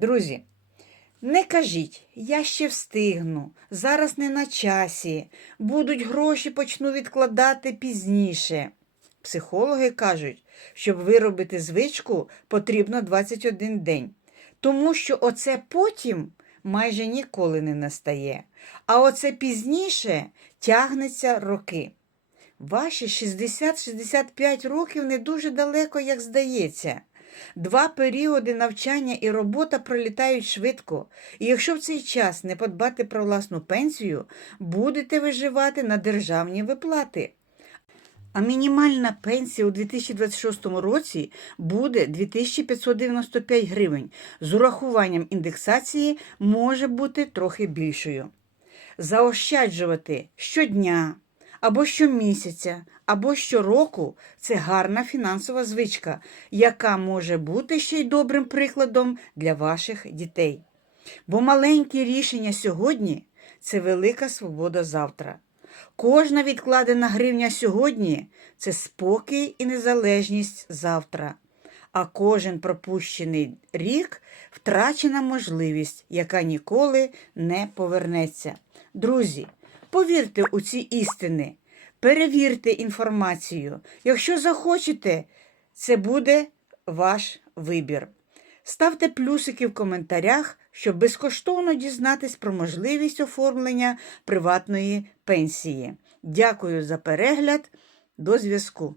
Друзі, не кажіть, я ще встигну, зараз не на часі, будуть гроші почну відкладати пізніше. Психологи кажуть, щоб виробити звичку, потрібно 21 день, тому що оце потім майже ніколи не настає, а оце пізніше тягнеться роки. Ваші 60-65 років не дуже далеко, як здається. Два періоди навчання і робота пролітають швидко, і якщо в цей час не подбати про власну пенсію, будете виживати на державні виплати. А мінімальна пенсія у 2026 році буде 2595 гривень. З урахуванням індексації може бути трохи більшою. Заощаджувати щодня, або щомісяця, або щороку це гарна фінансова звичка, яка може бути ще й добрим прикладом для ваших дітей. Бо маленькі рішення сьогодні це велика свобода завтра. Кожна відкладена гривня сьогодні це спокій і незалежність завтра. А кожен пропущений рік втрачена можливість, яка ніколи не повернеться. Друзі, повірте у ці істини, перевірте інформацію. Якщо захочете, це буде ваш вибір. Ставте плюсики в коментарях, щоб безкоштовно дізнатись про можливість оформлення приватної пенсії. Дякую за перегляд. До зв'язку.